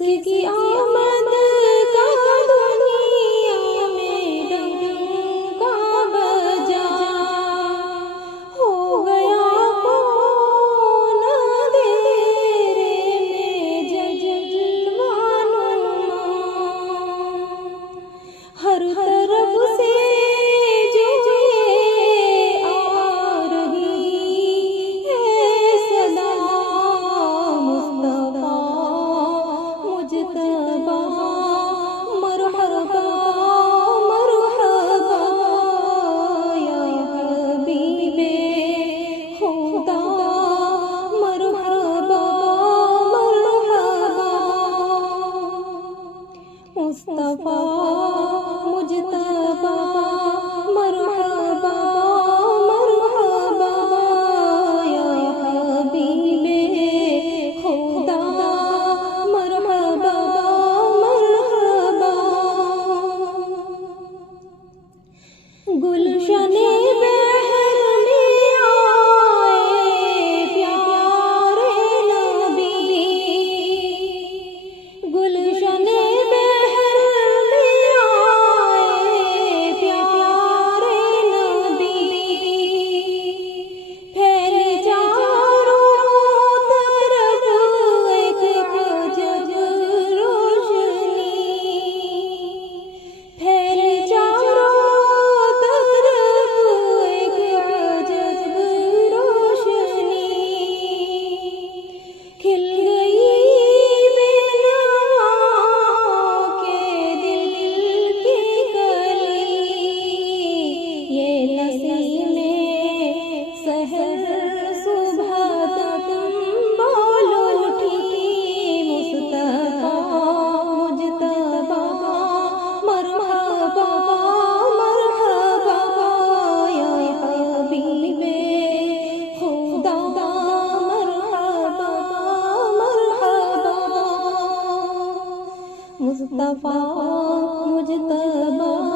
کی آمد کا دنیا میں ڈنکا بجا، ہو گیا کون اندھیرے میں جلوہ نما، ہر طرف سے جو یہ آ رہی ہے صدا، مصطفیٰ مجتبیٰ مرحبا مرحبا یا حبیب خدا، مرحبا مرحبا مصطفیٰ مجتبیٰ مرحبا مرحبا یا حبیب خدا، مرحبا مرحبا گلشن بہر میں آئے پیارے نبی، گلشن بہر میں آئے پیارے نبی، پھیلی چاروں طرف ایک عجب روشنی، پھیلی چاروں طرف ایک عجب روشنی، کھل گئی بنا کے دل کی کلی، یہ نسیم سحر صبح تم بول اٹھی، مصطفیٰ مجتبیٰ مرحبا مرحبا یا حبیب خدا، مرحبا مرحبا مصطفیٰ مجتبیٰ